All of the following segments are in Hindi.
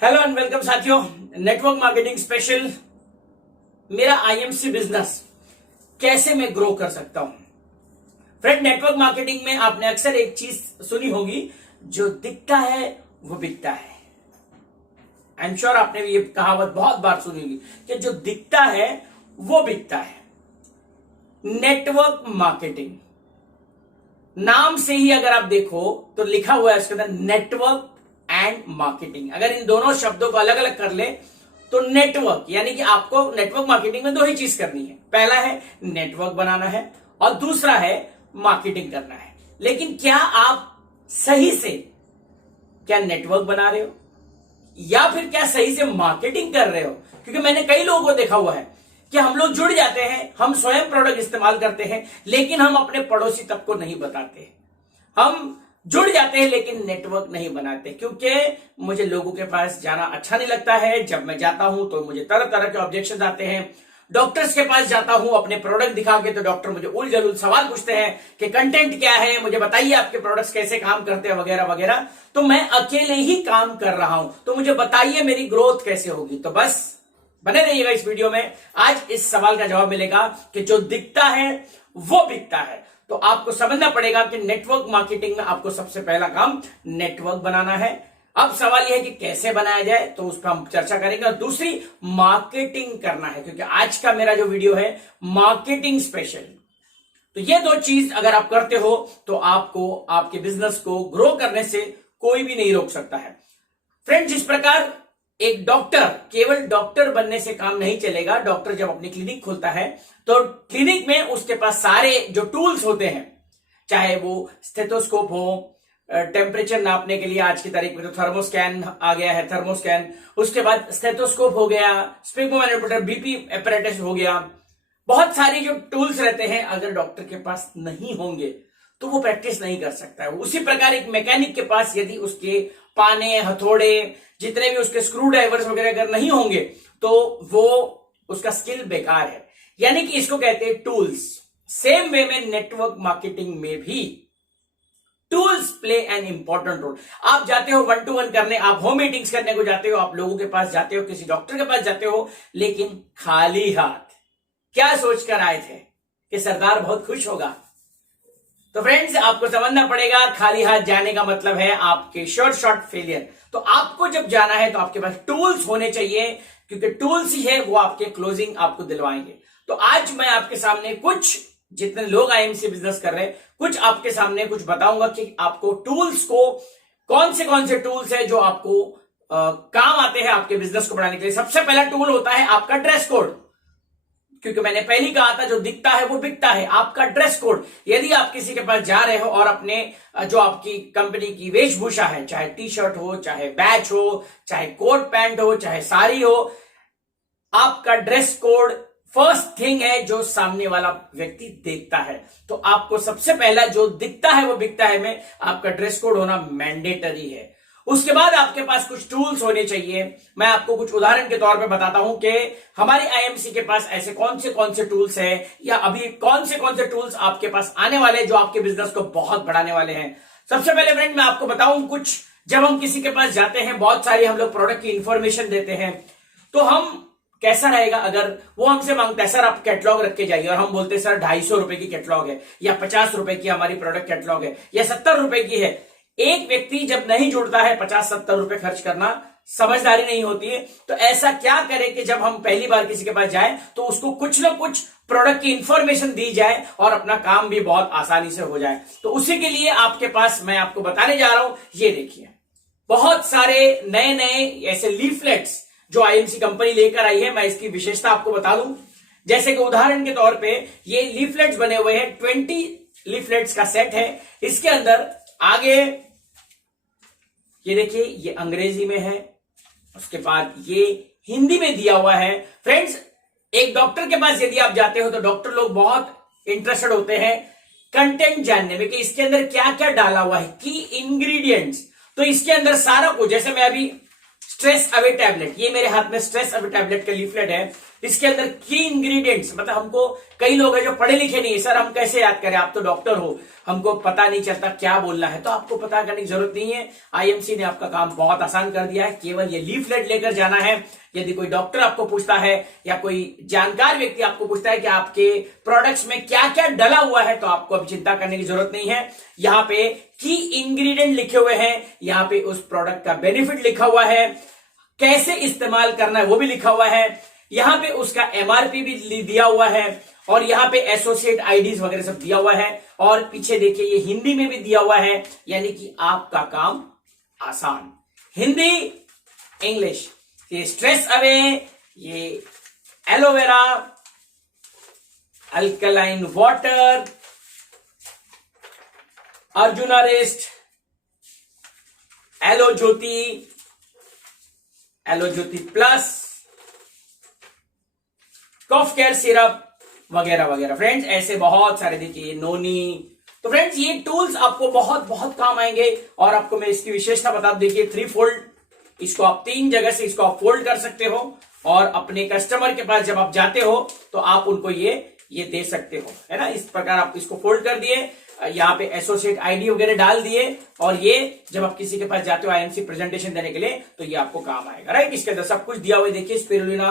हेलो एंड वेलकम साथियों। नेटवर्क मार्केटिंग स्पेशल मेरा आईएमसी बिजनेस कैसे मैं ग्रो कर सकता हूं। फ्रेंड, नेटवर्क मार्केटिंग में आपने अक्सर एक चीज सुनी होगी, जो दिखता है वो बिकता है। आई एम श्योर आपने ये कहावत बहुत बार सुनी होगी कि जो दिखता है वो बिकता है। नेटवर्क मार्केटिंग नाम से ही अगर आप देखो तो लिखा हुआ है उसके अंदर नेटवर्क एंड मार्केटिंग। अगर इन दोनों शब्दों को अलग अलग कर ले तो नेटवर्क यानी कि आपको नेटवर्क मार्केटिंग में दो ही चीज करनी है। पहला है नेटवर्क बनाना है और दूसरा है मार्केटिंग करना है। लेकिन क्या आप सही से क्या नेटवर्क बना रहे हो या फिर क्या सही से मार्केटिंग कर रहे हो? क्योंकि मैंने कई लोगों को देखा हुआ है कि हम लोग जुड़ जाते हैं, हम स्वयं प्रोडक्ट इस्तेमाल करते हैं, लेकिन हम अपने पड़ोसी तक को नहीं बताते। हम जुड़ जाते हैं लेकिन नेटवर्क नहीं बनाते, क्योंकि मुझे लोगों के पास जाना अच्छा नहीं लगता है। जब मैं जाता हूं तो मुझे तरह तरह के ऑब्जेक्शन आते हैं। डॉक्टर्स के पास जाता हूं अपने प्रोडक्ट दिखा के तो डॉक्टर मुझे उल जलूल सवाल पूछते हैं कि कंटेंट क्या है, मुझे बताइए आपके प्रोडक्ट्स कैसे काम करते हैं वगैरह वगैरह। तो मैं अकेले ही काम कर रहा हूं, तो मुझे बताइए मेरी ग्रोथ कैसे होगी। तो बस बने रहिएगा इस वीडियो में। आज इस सवाल का जवाब मिलेगा कि जो दिखता है वो बिकता है। तो आपको समझना पड़ेगा कि नेटवर्क मार्केटिंग में आपको सबसे पहला काम नेटवर्क बनाना है। अब सवाल यह है कि कैसे बनाया जाए, तो उस पर हम चर्चा करेंगे। और दूसरी मार्केटिंग करना है, क्योंकि आज का मेरा जो वीडियो है मार्केटिंग स्पेशल। तो ये दो चीज अगर आप करते हो तो आपको आपके बिजनेस को ग्रो करने से कोई भी नहीं रोक सकता है। फ्रेंड, जिस प्रकार एक डॉक्टर केवल डॉक्टर बनने से काम नहीं चलेगा। डॉक्टर जब अपनी क्लिनिक खोलता है तो क्लिनिक में उसके पास सारे जो टूल्स होते हैं, चाहे वो स्टेथोस्कोप हो, टेम्परेचर नापने के लिए आज की तारीख में तो थर्मोस्कैन आ गया है, थर्मोस्कैन, उसके बाद स्टेथोस्कोप हो गया, स्पिगमोमैनोमीटर, बीपी एपरेटस हो गया। बहुत सारी जो टूल्स रहते हैं, अगर डॉक्टर के पास नहीं होंगे तो वो प्रैक्टिस नहीं कर सकता है। उसी प्रकार एक मैकेनिक के पास यदि उसके पाने, हथौड़े, जितने भी उसके स्क्रू ड्राइवर्स वगैरह अगर नहीं होंगे तो वो उसका स्किल बेकार है। यानी कि इसको कहते हैं टूल्स। सेम वे में नेटवर्क मार्केटिंग में भी tools play an important role. आप जाते हो 1-to-1 करने, आप होम मीटिंग्स करने को जाते हो, आप लोगों के पास जाते हो, किसी डॉक्टर के पास जाते हो, लेकिन खाली हाथ। क्या सोचकर आए थे कि सरदार बहुत खुश होगा? तो फ्रेंड्स, आपको समझना पड़ेगा खाली हाथ जाने का मतलब है आपके शॉर्ट फेलियर। तो आपको जब जाना है तो आपके पास टूल्स होने चाहिए, क्योंकि टूल्स ही है वो आपके क्लोजिंग आपको दिलवाएंगे। तो आज मैं आपके सामने कुछ, जितने लोग आईएमसी बिजनेस कर रहे हैं, कुछ आपके सामने कुछ बताऊंगा कि आपको टूल्स को कौन से टूल्स है जो आपको काम आते हैं आपके बिजनेस को बढ़ाने के लिए। सबसे पहला टूल होता है आपका ड्रेस कोड, क्योंकि मैंने पहले कहा था जो दिखता है वो बिकता है। आपका ड्रेस कोड, यदि आप किसी के पास जा रहे हो और अपने जो आपकी कंपनी की वेशभूषा है, चाहे टी शर्ट हो, चाहे बैच हो, चाहे कोट पैंट हो, चाहे साड़ी हो, आपका ड्रेस कोड फर्स्ट थिंग है जो सामने वाला व्यक्ति देखता है। तो आपको सबसे पहला जो दिखता है वो बिकता है में आपका ड्रेस कोड होना मैंडेटरी है। उसके बाद आपके पास कुछ टूल्स होने चाहिए। मैं आपको कुछ उदाहरण के तौर पे बताता हूं कि हमारी आईएमसी के पास ऐसे कौन से टूल्स हैं, या अभी कौन से टूल्स आपके पास आने वाले हैं जो आपके बिजनेस को बहुत बढ़ाने वाले हैं। सबसे पहले फ्रेंड मैं आपको बताऊं कुछ, जब हम किसी के पास जाते हैं, बहुत सारी हम लोग प्रोडक्ट की इंफॉर्मेशन देते हैं, तो हम कैसा रहेगा अगर वो हमसे मांगता है सर आप कैटलॉग रख के जाइए, और हम बोलते हैं सर 250 रुपए की कैटलॉग है, या 50 रुपए की हमारी प्रोडक्ट कैटलॉग है, या 70 रुपए की है। एक व्यक्ति जब नहीं जुड़ता है 50-70 रुपए खर्च करना समझदारी नहीं होती है। तो ऐसा क्या करें कि जब हम पहली बार किसी के पास जाए तो उसको कुछ ना कुछ प्रोडक्ट की इंफॉर्मेशन दी जाए और अपना काम भी बहुत आसानी से हो जाए। तो उसी के लिए आपके पास मैं आपको बताने जा रहा हूं, ये देखिए बहुत सारे नए ऐसे लीफलेट्स जो आईएमसी कंपनी लेकर आई है। मैं इसकी विशेषता आपको बता दूं, जैसे कि उदाहरण के तौर पे ये लीफलेट्स बने हुए हैं, 20 लीफलेट्स का सेट है। इसके अंदर आगे ये देखिए, ये अंग्रेजी में है, उसके बाद ये हिंदी में दिया हुआ है। फ्रेंड्स, एक डॉक्टर के पास यदि आप जाते हो तो डॉक्टर लोग बहुत इंटरेस्टेड होते हैं कंटेंट जानने में कि इसके अंदर क्या क्या डाला हुआ है, की इंग्रेडिएंट्स। तो इसके अंदर सारा कुछ, जैसे मैं अभी स्ट्रेस अवे टैबलेट, ये मेरे हाथ में स्ट्रेस अवे टैबलेट का लीफलेट है। इसके अंदर की इंग्रेडिएंट्स, मतलब हमको कई लोग हैं जो पढ़े लिखे नहीं है, सर हम कैसे याद करें, आप तो डॉक्टर हो, हमको पता नहीं चलता क्या बोलना है। तो आपको पता करने की जरूरत नहीं है, आईएमसी ने आपका काम बहुत आसान कर दिया है। केवल ये लीफलेट लेकर जाना है। यदि कोई डॉक्टर आपको पूछता है या कोई जानकार व्यक्ति आपको पूछता है कि आपके प्रोडक्ट्स में क्या क्या डला हुआ है, तो आपको अब चिंता करने की जरूरत नहीं है। यहाँ पे की इंग्रेडिएंट लिखे हुए हैं, यहाँ पे उस प्रोडक्ट का बेनिफिट लिखा हुआ है, कैसे इस्तेमाल करना है वो भी लिखा हुआ है, यहाँ पे उसका एमआरपी भी दिया हुआ है, और यहाँ पे एसोसिएट आईडीज वगैरह सब दिया हुआ है, और पीछे देखिए ये हिंदी में भी दिया हुआ है, यानी कि आपका काम आसान। हिंदी, इंग्लिश। ये स्ट्रेस अवे, ये aloe vera, alkaline water, Arjuna rest, aloe Jyoti, aloe Jyoti plus, cough care syrup वगैरह वगैरह। फ्रेंड्स ऐसे बहुत सारे, देखिए नोनी। तो फ्रेंड्स ये टूल्स आपको बहुत बहुत काम आएंगे, और आपको मैं इसकी विशेषता बता दूं, देखिए 3 फोल्ड, इसको आप 3 जगह से इसको आप फोल्ड कर सकते हो, और अपने कस्टमर के पास जब आप जाते हो तो आप उनको ये दे सकते हो, है ना। इस प्रकार आप इसको फोल्ड कर दिए, यहाँ पे एसोसिएट आईडी वगैरह डाल दिए, और ये जब आप किसी के पास जाते हो आईएमसी प्रेजेंटेशन देने के लिए, तो ये आपको काम आएगा, राइट। इसके अंदर सब कुछ दिया हुआ है, देखिए स्पिरुलिना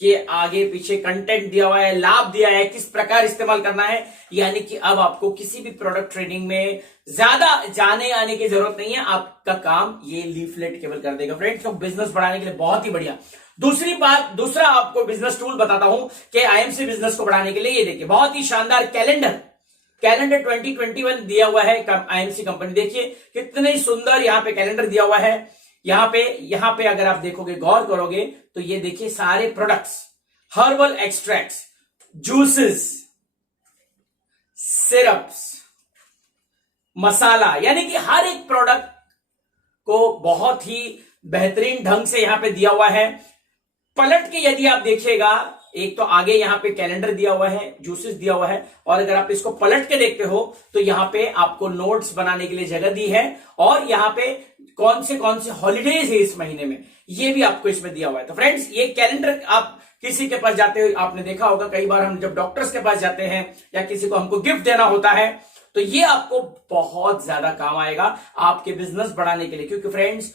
के आगे पीछे कंटेंट दिया हुआ है, लाभ दिया है, किस प्रकार इस्तेमाल करना है। यानी कि अब आपको किसी भी प्रोडक्ट ट्रेनिंग में ज्यादा जाने आने की जरूरत नहीं है, आपका काम ये लीफलेट केवल कर देगा। फ्रेंड्स तो बिजनेस बढ़ाने के लिए बहुत ही बढ़िया। दूसरी बात, दूसरा आपको बिजनेस टूल बताता हूं कि आईएमसी बिजनेस को बढ़ाने के लिए, ये देखिए बहुत ही शानदार कैलेंडर 2021 दिया हुआ है आईएमसी कंपनी। देखिए कितने सुंदर यहाँ पे कैलेंडर दिया हुआ है। यहाँ पे अगर आप देखोगे, गौर करोगे, तो ये देखिए सारे products, herbal extracts, juices, syrups, masala, यानी कि हर एक प्रोडक्ट को बहुत ही बेहतरीन ढंग से यहां पे दिया हुआ है। पलट के यदि आप देखिएगा, एक तो आगे यहाँ पे कैलेंडर दिया हुआ है, जूसेस दिया हुआ है, और अगर आप इसको पलट के देखते हो तो यहाँ पे आपको नोट्स बनाने के लिए जगह दी है, और यहाँ पे कौन से हॉलीडेज है इस महीने में, ये भी आपको इसमें दिया हुआ है। तो फ्रेंड्स ये कैलेंडर आप किसी के पास जाते हो, आपने देखा होगा कई बार हम जब डॉक्टर्स के पास जाते हैं या किसी को हमको गिफ्ट देना होता है, तो ये आपको बहुत ज्यादा काम आएगा आपके बिजनेस बढ़ाने के लिए। क्योंकि फ्रेंड्स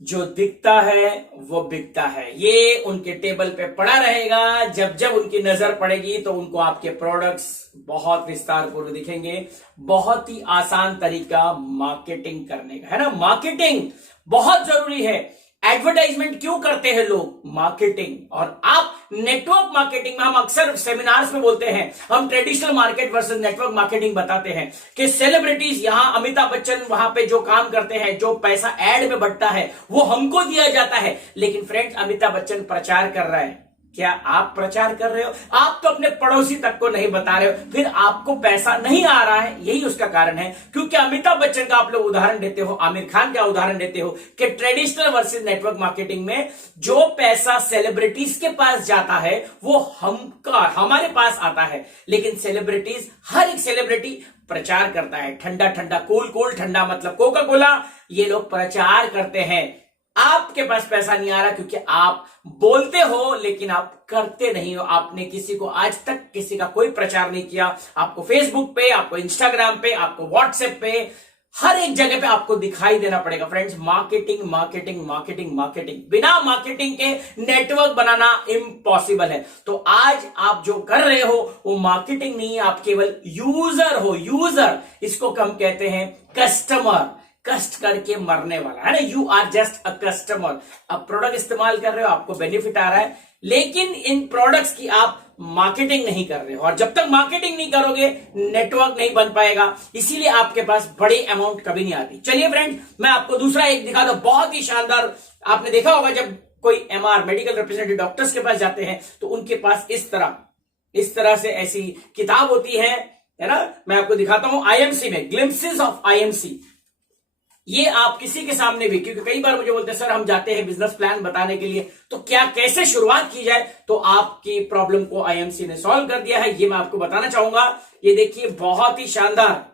जो दिखता है वो बिकता है, ये उनके टेबल पे पड़ा रहेगा। जब जब उनकी नजर पड़ेगी तो उनको आपके प्रोडक्ट्स बहुत विस्तार पूर्वक दिखेंगे। बहुत ही आसान तरीका मार्केटिंग करने का है ना। मार्केटिंग बहुत जरूरी है। एडवर्टाइजमेंट क्यों करते हैं लोग? मार्केटिंग। और आप नेटवर्क मार्केटिंग में, हम अक्सर सेमिनार्स में बोलते हैं, हम traditional market versus network marketing बताते हैं कि सेलिब्रिटीज, यहां अमिताभ बच्चन वहां पे जो काम करते हैं, जो पैसा एड में बढ़ता है वो हमको दिया जाता है। लेकिन फ्रेंड्स अमिताभ बच्चन प्रचार कर रहा है, क्या आप प्रचार कर रहे हो? आप तो अपने पड़ोसी तक को नहीं बता रहे हो, फिर आपको पैसा नहीं आ रहा है। यही उसका कारण है। क्योंकि अमिताभ बच्चन का आप लोग उदाहरण देते हो, आमिर खान का उदाहरण देते हो कि ट्रेडिशनल वर्सेस नेटवर्क मार्केटिंग में जो पैसा सेलिब्रिटीज के पास जाता है वो हमारे पास आता है। लेकिन सेलिब्रिटीज, हर एक सेलिब्रिटी प्रचार करता है, ठंडा ठंडा, कूल ठंडा मतलब कोका कोला, ये लोग प्रचार करते हैं। आपके पास पैसा नहीं आ रहा क्योंकि आप बोलते हो लेकिन आप करते नहीं हो। आपने किसी को आज तक किसी का कोई प्रचार नहीं किया। आपको फेसबुक पे, आपको इंस्टाग्राम पे, आपको व्हाट्सएप पे, हर एक जगह पे आपको दिखाई देना पड़ेगा। Friends marketing marketing marketing marketing, बिना मार्केटिंग के नेटवर्क बनाना इम्पॉसिबल है। तो आज आप जो कर रहे हो वो मार्केटिंग नहीं है, आप केवल यूजर हो। यूजर, इसको हम कहते हैं कस्टमर, कष्ट करके मरने वाला है ना। You are just a customer. अब प्रोडक्ट इस्तेमाल कर रहे हो, आपको बेनिफिट आ रहा है, लेकिन इन प्रोडक्ट्स की आप मार्केटिंग नहीं कर रहे हो। और जब तक मार्केटिंग नहीं करोगे नेटवर्क नहीं बन पाएगा, इसीलिए आपके पास बड़ी अमाउंट कभी नहीं आती। चलिए फ्रेंड, मैं आपको दूसरा एक दिखा दूं, बहुत ही शानदार। आपने देखा होगा जब कोई एमआर, मेडिकल रिप्रेजेंटेटिव डॉक्टर्स के पास जाते हैं तो उनके पास इस तरह से ऐसी किताब होती है ना। मैं आपको दिखाता हूं आईएमसी में, ग्लिम्पसेस ऑफ आईएमसी। ये आप किसी के सामने भी, क्योंकि कई बार मुझे बोलते हैं सर हम जाते हैं बिजनेस प्लान बताने के लिए, तो क्या कैसे शुरुआत की जाए, तो आपकी प्रॉब्लम को आईएमसी ने सॉल्व कर दिया है। ये मैं आपको बताना चाहूंगा। ये देखिए बहुत ही शानदार,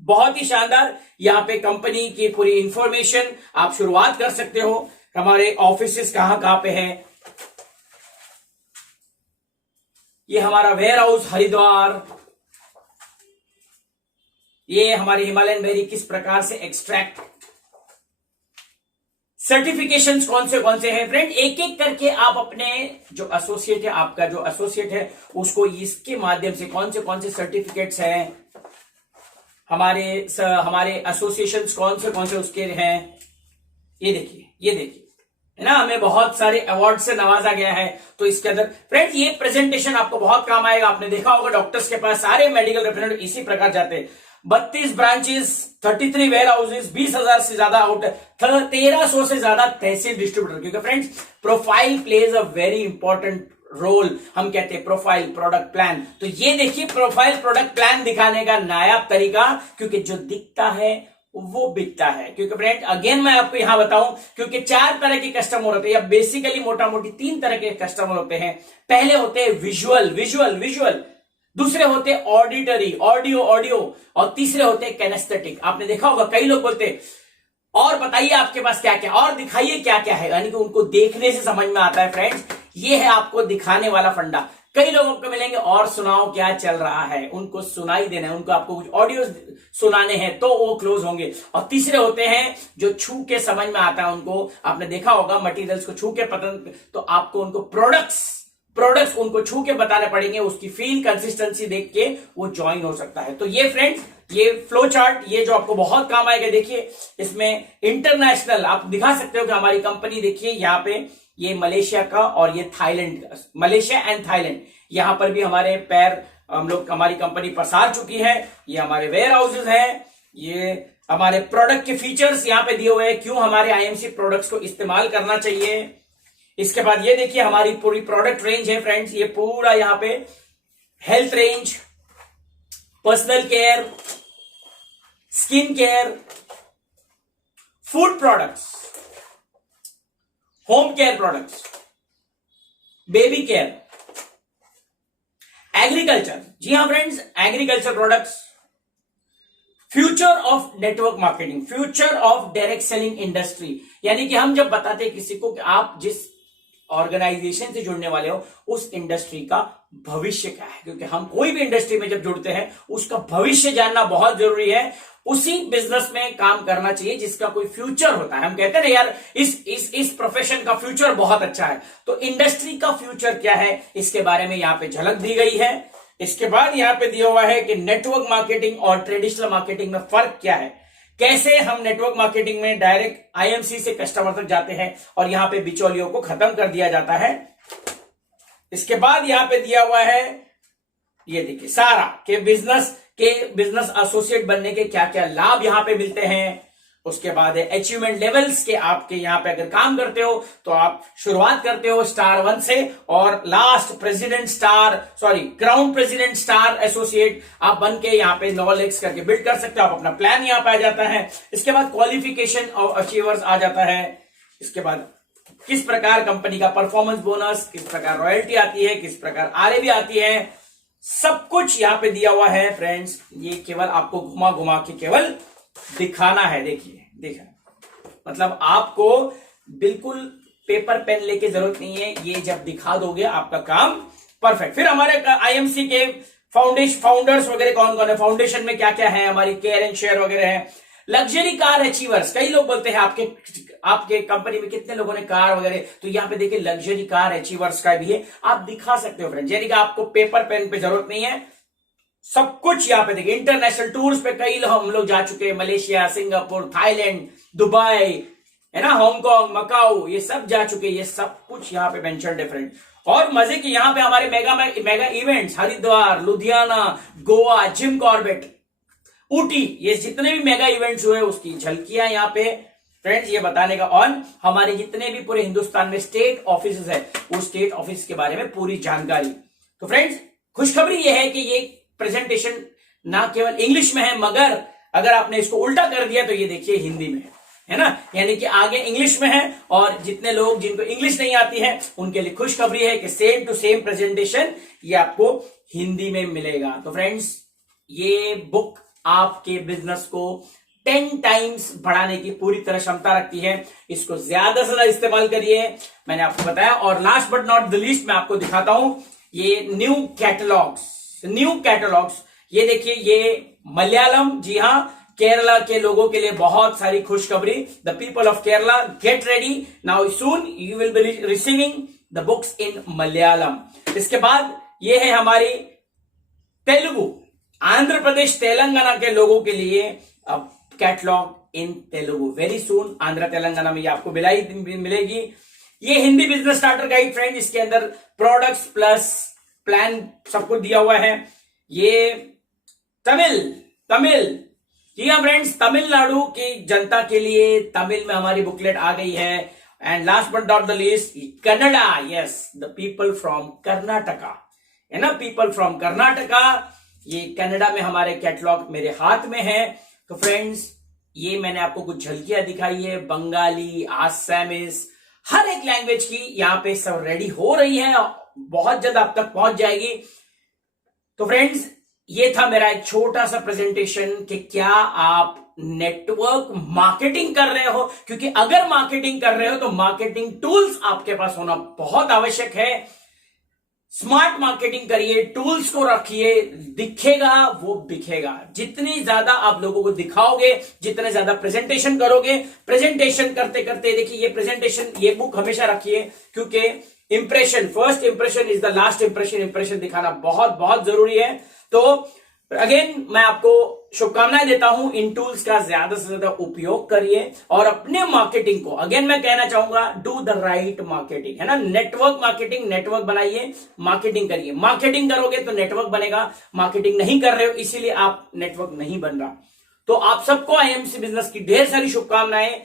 बहुत ही शानदार। यहाँ पे कंपनी की पूरी इंफॉर्मेशन, आप शुरुआत कर सकते हो। हमारे ऑफिसेस कहां कहां पे है, ये हमारा वेयर हाउस हरिद्वार, ये हमारी हिमालयन बेरी किस प्रकार से एक्सट्रैक्ट, सर्टिफिकेशंस कौन से हैं फ्रेंड, एक एक करके आप अपने जो एसोसिएट है, आपका जो एसोसिएट है उसको इसके माध्यम से कौन से सर्टिफिकेट्स हैं, हमारे एसोसिएशंस कौन से उसके हैं, ये देखिए है ना, हमें बहुत सारे अवार्ड से नवाजा गया है। तो इसके अंदर फ्रेंड्स ये प्रेजेंटेशन आपको बहुत काम आएगा। आपने देखा होगा डॉक्टर्स के पास सारे मेडिकल रिप्रेजेंटेटिव इसी प्रकार जाते हैं। 32 ब्रांचेस, 33 वेयर हाउसेज, 20,000 से ज्यादा आउट, 1300 से ज्यादा तहसील डिस्ट्रीब्यूटर। क्योंकि friends profile plays a very important role, हम कहते हैं प्रोफाइल प्रोडक्ट प्लान। तो ये देखिए प्रोफाइल प्रोडक्ट प्लान दिखाने का नायाब तरीका, क्योंकि जो दिखता है वो बिकता है। क्योंकि फ्रेंड अगेन मैं आपको यहां बताऊं, क्योंकि 4 तरह के कस्टमर होते हैं, या बेसिकली मोटा मोटी 3 तरह के कस्टमर होते हैं। पहले होते हैं विजुअल, दूसरे होते हैं ऑडिटरी ऑडियो, और तीसरे होते हैं कैनेस्थेटिक। आपने देखा होगा कई लोग बोलते हैं और बताइए आपके पास क्या क्या, और दिखाइए क्या क्या है, यानी कि उनको देखने से समझ में आता है। फ्रेंड्स ये है आपको दिखाने वाला फंडा। कई लोग आपको मिलेंगे और सुनाओ क्या चल रहा है, उनको सुनाई देना है, उनको आपको कुछ ऑडियो सुनाने हैं तो वो क्लोज होंगे। और तीसरे होते हैं जो छू के समझ में आता है उनको, आपने देखा होगा मटेरियल्स को छू के पता, तो आपको उनको प्रोडक्ट्स उनको छू के बताने पड़ेंगे, उसकी फील कंसिस्टेंसी देख के वो ज्वाइन हो सकता है। तो ये फ्रेंड्स ये फ्लो चार्ट, ये जो आपको बहुत काम आएगा। देखिए इसमें इंटरनेशनल आप दिखा सकते हो कि हमारी कंपनी, देखिए यहाँ पे ये मलेशिया का और ये थाईलैंड का, मलेशिया एंड थाईलैंड, यहां पर भी हमारे पैर हमारी कंपनी पसार चुकी है। ये हमारे वेयर हाउसेज हैं, ये हमारे प्रोडक्ट के फीचर्स यहां पे दिए हुए हैं, क्यों हमारे आईएमसी प्रोडक्ट्स को इस्तेमाल करना चाहिए। इसके बाद ये देखिए हमारी पूरी प्रोडक्ट रेंज है फ्रेंड्स, ये पूरा यहां पे health range, personal care, skin care, food products, home care products, baby care, agriculture, जी हां friends agriculture products, future of network marketing, future of direct selling industry. यानी कि हम जब बताते हैं किसी को कि आप जिस ऑर्गेनाइजेशन से जुड़ने वाले हो उस इंडस्ट्री का भविष्य क्या है, क्योंकि हम कोई भी इंडस्ट्री में जब जुड़ते हैं उसका भविष्य जानना बहुत जरूरी है। उसी बिजनेस में काम करना चाहिए जिसका कोई फ्यूचर होता है। हम कहते हैं ना यार इस प्रोफेशन का फ्यूचर बहुत अच्छा है, तो इंडस्ट्री का फ्यूचर क्या है इसके बारे में यहां पे झलक दी गई है। इसके बाद यहां पे दिया हुआ है कि नेटवर्क मार्केटिंग और ट्रेडिशनल मार्केटिंग में फर्क क्या है, कैसे हम नेटवर्क मार्केटिंग में डायरेक्ट आईएमसी से कस्टमर तक जाते हैं और यहां पे बिचौलियों को खत्म कर दिया जाता है। इसके बाद यहां पे दिया हुआ है, ये देखिए सारा के बिजनेस एसोसिएट बनने के क्या क्या लाभ यहां पे मिलते हैं। उसके बाद है अचीवमेंट लेवल्स के, आपके यहां पे अगर काम करते हो तो आप शुरुआत करते हो स्टार 1 से और last crown president star associate आप बन के यहां पे नॉलेज करके बिल्ड कर सकते हो। आप अपना प्लान यहां पे आ जाता है। इसके बाद क्वालिफिकेशन ऑफ अचीवर्स आ जाता है। इसके बाद किस प्रकार कंपनी का परफॉर्मेंस बोनस, किस प्रकार रॉयल्टी आती है, किस प्रकार आरएबी आती है, सब कुछ यहां पे दिया हुआ है फ्रेंड्स। ये केवल आपको घुमा घुमा के केवल दिखाना है। देखा मतलब आपको बिल्कुल पेपर पेन लेके जरूरत नहीं है, ये जब दिखा दोगे आपका काम परफेक्ट। फिर हमारे आईएमसी के फाउंडर्स वगैरह कौन कौन है, फाउंडेशन में क्या क्या है, हमारी केयर एंड शेयर वगैरह है। लग्जरी कार अचीवर्स, कई लोग बोलते हैं आपके कंपनी में कितने लोगों ने कार वगैरह, तो यहां पे देखिए लग्जरी कार अचीवर्स का भी है, आप दिखा सकते हो फ्रेंड। यानी कि आपको पेपर पेन पे जरूरत नहीं है, सब कुछ यहां पे देखिए। इंटरनेशनल टूर्स पे कई हम लोग जा चुके हैं, मलेशिया, सिंगापुर, थाईलैंड, दुबई, है ना, हांगकांग, मकाऊ, ये सब जा चुके हैं। ये सब कुछ यहां पे मेंशन डिफरेंट। और मजे की यहां पे हमारे mega events, Haridwar, Ludhiana, Goa, Jim Corbett, Ooty, ये जितने भी मेगा इवेंट्स हुए उसकी झलकियां यहां पे फ्रेंड्स ये बताने का। और हमारे जितने भी पूरे हिंदुस्तान में स्टेट ऑफिस है वो स्टेट ऑफिस के बारे में पूरी जानकारी। तो फ्रेंड्स खुशखबरी ये है कि ये प्रेजेंटेशन ना केवल इंग्लिश में है, मगर अगर आपने इसको उल्टा कर दिया तो ये देखिए हिंदी में है ना, यानी कि आगे इंग्लिश में है। और जितने लोग जिनको इंग्लिश नहीं आती है उनके लिए खुशखबरी है कि सेम टू सेम प्रेजेंटेशन ये आपको हिंदी में मिलेगा। तो फ्रेंड्स ये बुक आपके बिजनेस को 10 टाइम्स बढ़ाने की पूरी तरह क्षमता रखती है। इसको ज्यादा से ज्यादा इस्तेमाल करिए, मैंने आपको बताया। और last but not the least मैं आपको दिखाता हूं ये न्यू कैटलॉग्स। ये देखिए, ये मलयालम, जी हां, केरला के लोगों के लिए बहुत सारी खुशखबरी। The people of Kerala, get ready, now soon you will be receiving the books इन मलयालम। इसके बाद ये है हमारी तेलुगु, आंध्र प्रदेश तेलंगाना के लोगों के लिए अब कैटलॉग इन तेलुगु। वेरी सून आंध्र तेलंगाना में ये आपको मिलेगी। ये Hindi business starter guide friend, इसके अंदर प्रोडक्ट्स प्लस प्लान सब कुछ दिया हुआ है। ये तमिल, जी हाँ फ्रेंड्स, तमिलनाडु की जनता के लिए तमिल में हमारी बुकलेट आ गई है। And last but not the least, Kannada, yes, the people from Karnataka, है ना, पीपल फ्रॉम कर्नाटका। ये कनाडा में हमारे कैटलॉग मेरे हाथ में है। तो फ्रेंड्स, ये मैंने आपको कुछ झलकियां दिखाई है, बंगाली, आसामीज, हर एक लैंग्वेज की यहाँ पे सब रेडी हो रही है, बहुत जल्द आप तक पहुंच जाएगी। तो फ्रेंड्स, ये था मेरा एक छोटा सा प्रेजेंटेशन कि क्या आप नेटवर्क मार्केटिंग कर रहे हो, क्योंकि अगर मार्केटिंग कर रहे हो तो मार्केटिंग टूल्स आपके पास होना बहुत आवश्यक है। स्मार्ट मार्केटिंग करिए, टूल्स को रखिए, दिखेगा वो बिकेगा। जितनी ज्यादा आप लोगों को दिखाओगे, जितने ज्यादा प्रेजेंटेशन करोगे, प्रेजेंटेशन करते करते देखिए ये प्रेजेंटेशन, ये बुक हमेशा रखिए, क्योंकि impression, first impression is the last impression. Impression दिखाना बहुत बहुत जरूरी है। तो अगेन मैं आपको शुभकामनाएं देता हूं, इन टूल्स का ज्यादा से ज्यादा उपयोग करिए और अपने मार्केटिंग को, अगेन मैं कहना चाहूंगा, डू द राइट मार्केटिंग, है ना, नेटवर्क मार्केटिंग, नेटवर्क बनाइए, मार्केटिंग करिए। मार्केटिंग करोगे तो नेटवर्क बनेगा, मार्केटिंग नहीं कर रहे हो इसीलिए आप नेटवर्क नहीं बन रहा। तो आप सबको आईएमसी बिजनेस की ढेर सारी शुभकामनाएं।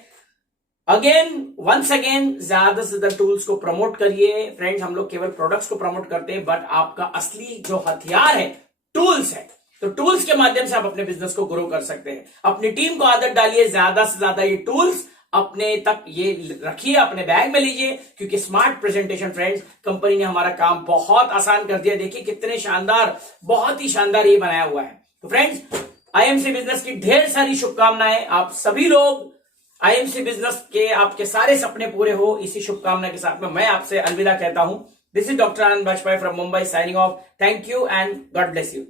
वंस अगेन ज्यादा से ज्यादा टूल्स को प्रमोट करिए। फ्रेंड्स, हम लोग केवल प्रोडक्ट्स को प्रमोट करते हैं, बट आपका असली जो हथियार है टूल्स है। तो टूल्स के माध्यम से आप अपने बिजनेस को ग्रो कर सकते हैं। अपनी टीम को आदत डालिए, ज्यादा से ज्यादा ये टूल्स अपने तक ये रखिए, अपने बैग में लीजिए, क्योंकि स्मार्ट प्रेजेंटेशन फ्रेंड्स, कंपनी ने हमारा काम बहुत आसान कर दिया। देखिए कितने शानदार, बहुत ही शानदार ये बनाया हुआ है। तो फ्रेंड्स, आईएमसी बिजनेस की ढेर सारी शुभकामनाएं। आप सभी लोग आईएमसी बिजनेस के आपके सारे सपने पूरे हो, इसी शुभकामना के साथ में मैं आपसे अलविदा कहता हूं। This is doctor Anand Bajpai from Mumbai signing off. Thank you and God bless you.